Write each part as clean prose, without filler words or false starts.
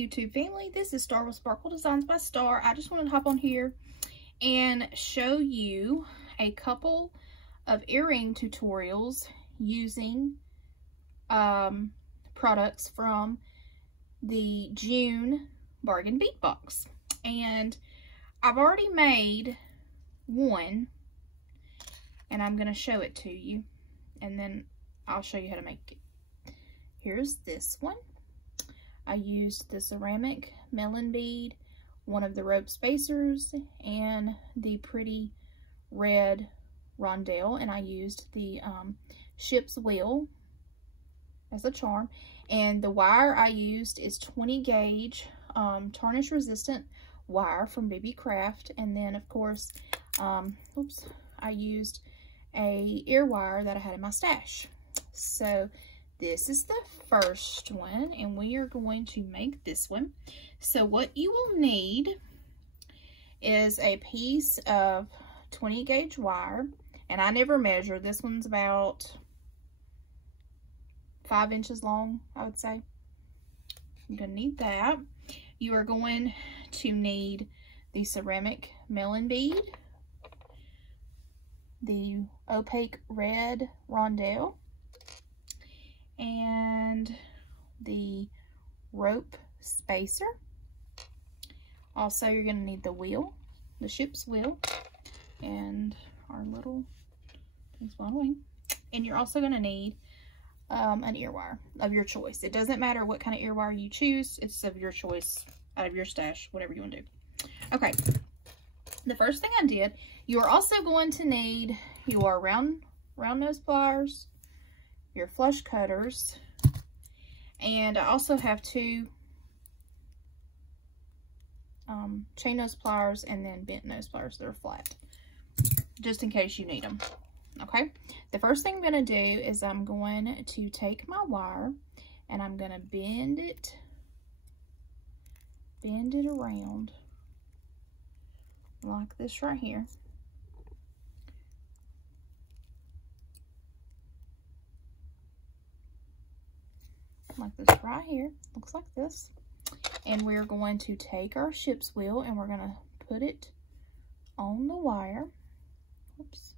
YouTube family. This is Star with Sparkle Designs by Star. I just wanted to hop on here and show you a couple of earring tutorials using products from the June Bargain Bead Box. And I've already made one, and I'm going to show it to you, and then I'll show you how to make it. Here's this one. I used the ceramic melon bead, one of the rope spacers, and the pretty red rondelle, and I used the ship's wheel as a charm. And the wire I used is 20 gauge tarnish resistant wire from BB Craft, and then of course I used a ear wire that I had in my stash. So this is the first one, and we are going to make this one. So what you will need is a piece of 20 gauge wire, and I never measured. This one's about 5 inches long, I would say. I'm gonna need that. You are going to need the ceramic melon bead, the opaque red rondelle, and the rope spacer. Also, you're going to need the wheel, the ship's wheel, and our little things flying away. And you're also going to need an ear wire of your choice. It doesn't matter what kind of ear wire you choose. It's of your choice, out of your stash, whatever you want to do. Okay. The first thing I did, you are also going to need your round nose pliers, your flush cutters, and I also have two chain nose pliers and then bent nose pliers that are flat, just in case you need them. Okay, the first thing I'm going to do is I'm going to take my wire and I'm going to bend it around like this right here. Like this right here. Looks like this. And we're going to take our ship's wheel and we're going to put it on the wire. Oops.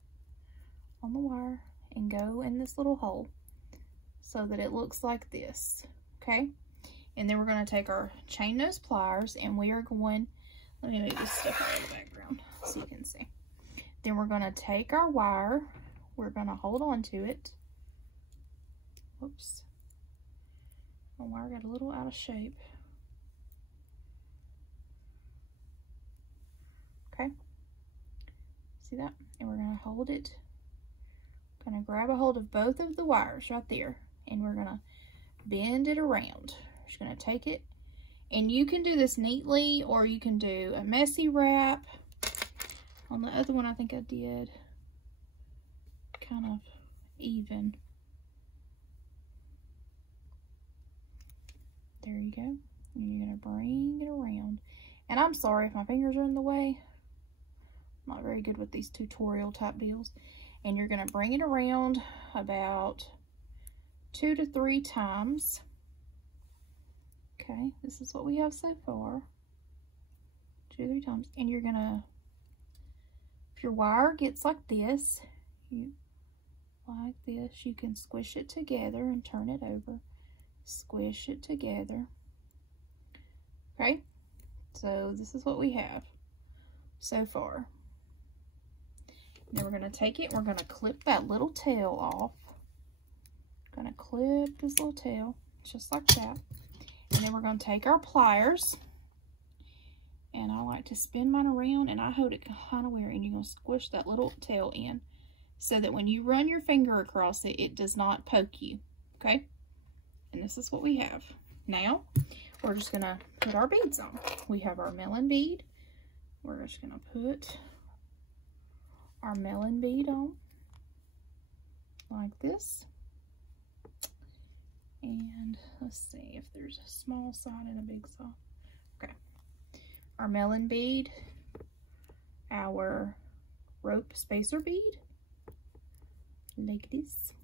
On the wire, and go in this little hole so that it looks like this. Okay? And then we're going to take our chain nose pliers and we are going, let me move this stuff out of the background so you can see. Then we're going to take our wire, we're going to hold on to it. Whoops. My wire got a little out of shape. Okay. See that? And we're going to hold it. Going to grab a hold of both of the wires right there, and we're going to bend it around. We're just going to take it, and you can do this neatly or you can do a messy wrap. On the other one I think I did kind of even. There you go. And you're going to bring it around. And I'm sorry if my fingers are in the way. I'm not very good with these tutorial type deals. And you're going to bring it around about 2 to 3 times. Okay, this is what we have so far. 2 to 3 times. And you're going to, if your wire gets like this, you can squish it together and turn it over. Squish it together. Okay, so this is what we have so far. Then we're going to take it, we're going to clip that little tail off. Going to clip this little tail, just like that. And then we're going to take our pliers, and I like to spin mine around, and I hold it kind of weird, and you're going to squish that little tail in so that when you run your finger across it, it does not poke you, okay? And this is what we have. Now, we're just going to put our beads on. We have our melon bead. We're just going to put our melon bead on like this. And let's see if there's a small side and a big side. Okay. Our melon bead, our rope spacer bead, like this.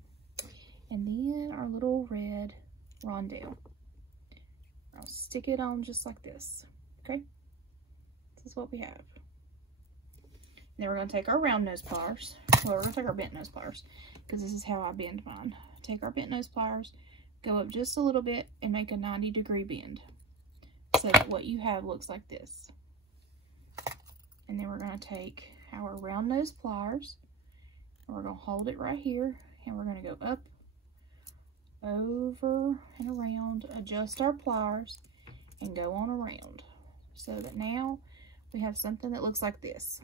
And then our little red rondelle I'll stick it on just like this. Okay, this is what we have. And then we're going to take our round nose pliers. Well, we're going to take our bent nose pliers because this is how I bend mine. Take our bent nose pliers, go up just a little bit, and make a 90-degree bend so that what you have looks like this. And then we're going to take our round nose pliers, and we're going to hold it right here, and we're going to go up, over, and around, adjust our pliers, and go on around so that now we have something that looks like this.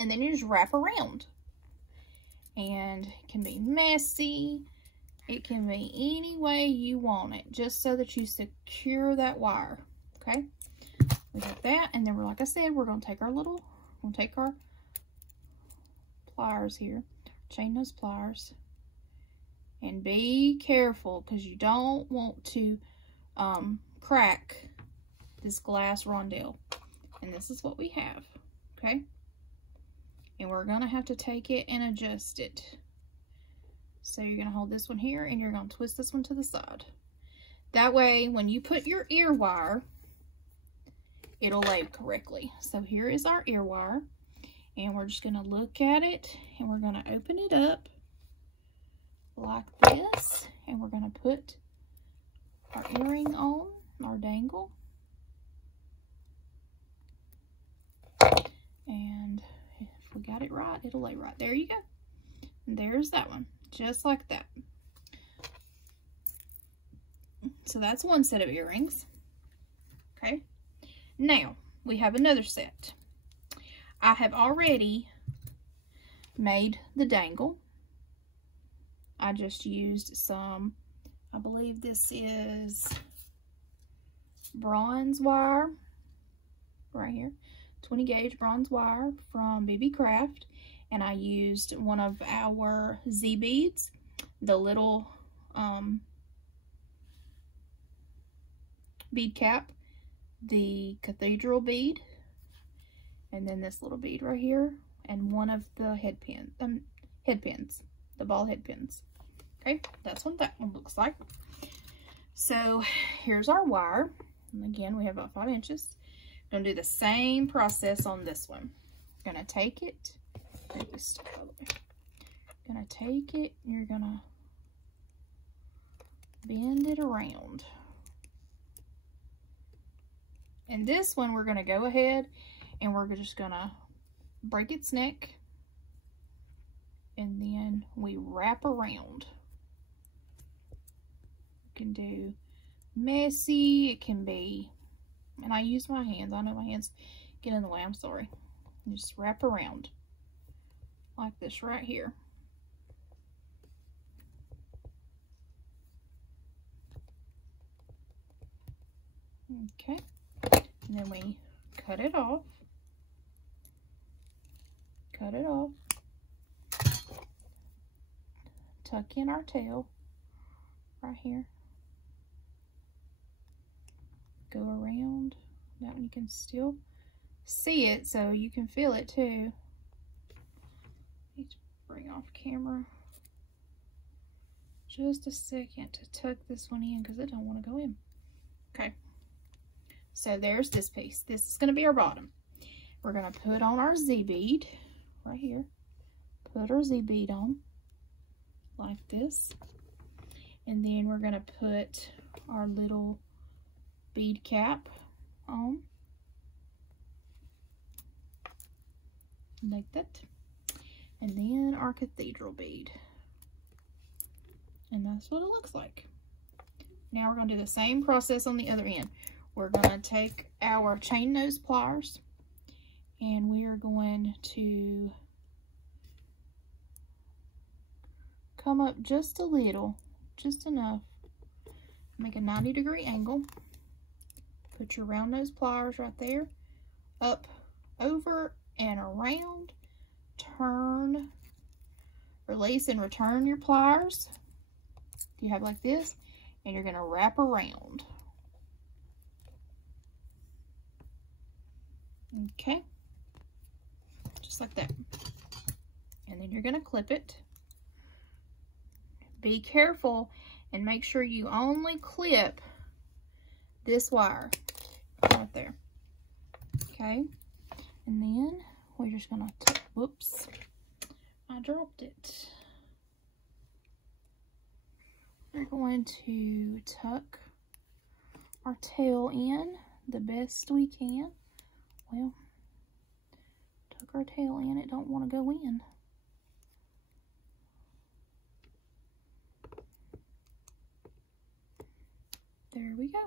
And then you just wrap around. And it can be messy. It can be any way you want it, just so that you secure that wire. Okay? We got that, and then we're, like I said, we're going to take our pliers here, chain nose pliers, and be careful because you don't want to crack this glass rondelle. And this is what we have. Okay? And we're going to have to take it and adjust it. So you're going to hold this one here and you're going to twist this one to the side. That way, when you put your ear wire, it'll lay correctly. So here is our ear wire. And we're just going to look at it and we're going to open it up like this. And we're going to put our earring on, our dangle. And we got it right, it'll lay right. There you go. And there's that one, just like that. So that's one set of earrings. Okay. Now, we have another set. I have already made the dangle. I just used some, I believe this is bronze wire right here. 20 gauge bronze wire from BB Craft, and I used one of our Z beads, the little bead cap, the cathedral bead, and then this little bead right here, and one of the head pins, the ball head pins. Okay, that's what that one looks like. So here's our wire, and again we have about 5 inches. Going to do the same process on this one. Going to take it. Going to take it. You're going to bend it around. And this one, we're going to go ahead and we're just going to break its neck, and then we wrap around. You can do messy. It can be. And I use my hands. I know my hands get in the way. I'm sorry. Just wrap around like this right here. Okay. And then we cut it off. Cut it off. Tuck in our tail right here. Go around. That one you can still see it, so you can feel it too. Need to bring off camera just a second to tuck this one in because it don't want to go in. Okay, so there's this piece. This is going to be our bottom. We're going to put on our Z bead right here. Put our Z bead on like this, and then we're going to put our little bead cap on like that, and then our cathedral bead, and that's what it looks like. Now we're going to do the same process on the other end. We're going to take our chain nose pliers and we are going to come up just a little, just enough, make a 90-degree angle. Put your round nose pliers right there, up, over, and around. Turn, release, and return your pliers. You have like this, and you're going to wrap around. Okay, just like that. And then you're going to clip it. Be careful and make sure you only clip this wire right there. Okay, and then we're just gonna, whoops, I dropped it. We're going to tuck our tail in the best we can. Well, tuck our tail in, it don't want to go in. There we go.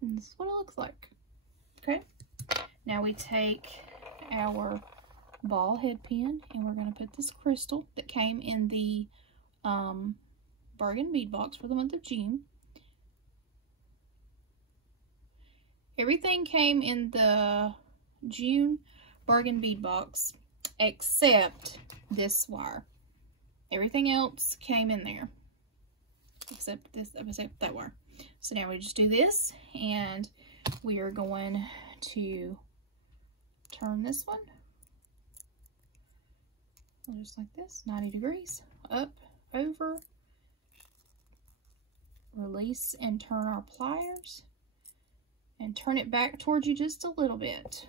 And this is what it looks like. Okay. Now we take our ball head pin and we're going to put this crystal that came in the bargain bead box for the month of June. Everything came in the June bargain bead box except this wire. Everything else came in there except that wire. So now we just do this, and we are going to turn this one just like this, 90 degrees, up, over, release and turn our pliers, and turn it back towards you just a little bit.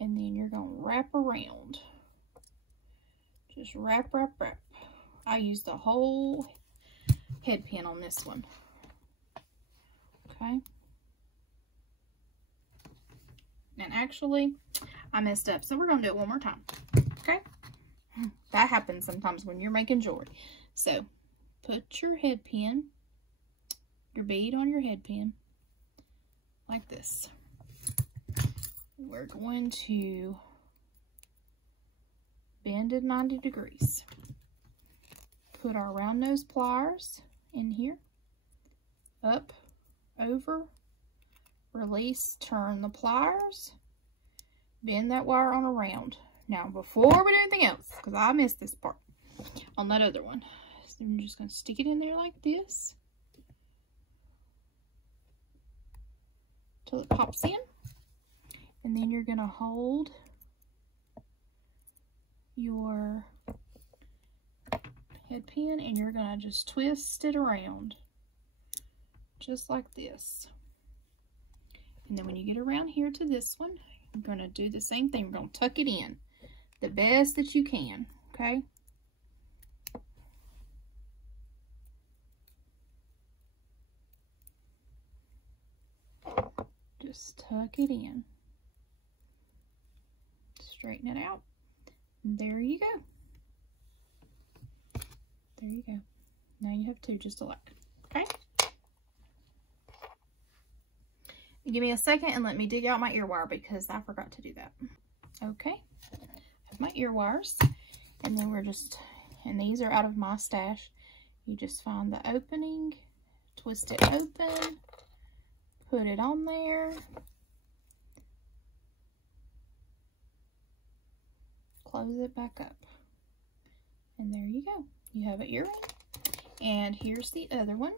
And then you're going to wrap around. Just wrap, wrap, wrap. I used the whole head pin on this one. Okay. And actually, I messed up, so we're going to do it one more time. Okay? That happens sometimes when you're making jewelry. So, put your head pin, your bead on your head pin, like this. We're going to bend it 90 degrees. Put our round nose pliers in here, up, over, release, turn the pliers, bend that wire on around. Now, before we do anything else, because I missed this part on that other one, so I'm just going to stick it in there like this till it pops in. And then you're going to hold your head pin and you're going to just twist it around just like this. And then when you get around here to this one, you're going to do the same thing. We're going to tuck it in the best that you can, okay? Just tuck it in. Straighten it out. And there you go. There you go. Now you have two just alike. Okay? Give me a second and let me dig out my ear wire because I forgot to do that. Okay. I have my ear wires. And then we're just, and these are out of my stash. You just find the opening, twist it open, put it on there. Close it back up. And there you go. You have an earring. And here's the other one.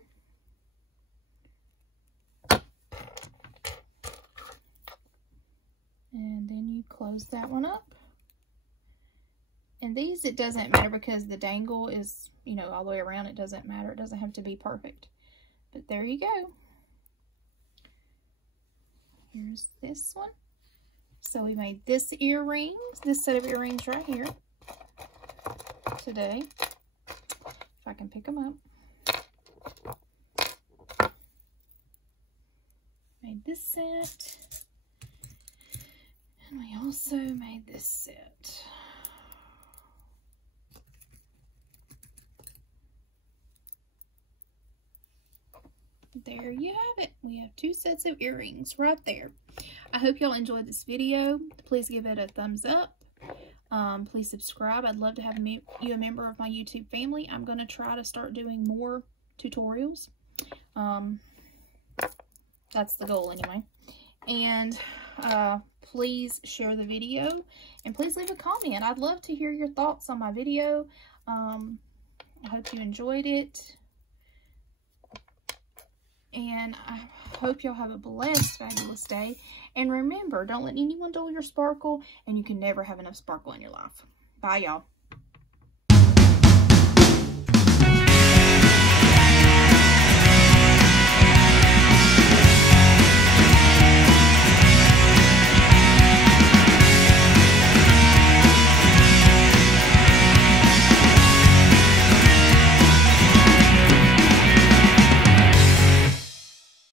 And then you close that one up. And these, it doesn't matter because the dangle is, you know, all the way around. It doesn't matter. It doesn't have to be perfect. But there you go. Here's this one. So we made this earrings, this set of earrings right here today. If I can pick them up. Made this set. And we also made this set. There you have it. We have two sets of earrings right there. I hope y'all enjoyed this video. Please give it a thumbs up. Please subscribe. I'd love to have you a member of my YouTube family. I'm going to try to start doing more tutorials. That's the goal anyway. And please share the video. And please leave a comment. I'd love to hear your thoughts on my video. I hope you enjoyed it. And I hope y'all have a blessed, fabulous day. And remember, don't let anyone dull your sparkle, and you can never have enough sparkle in your life. Bye, y'all.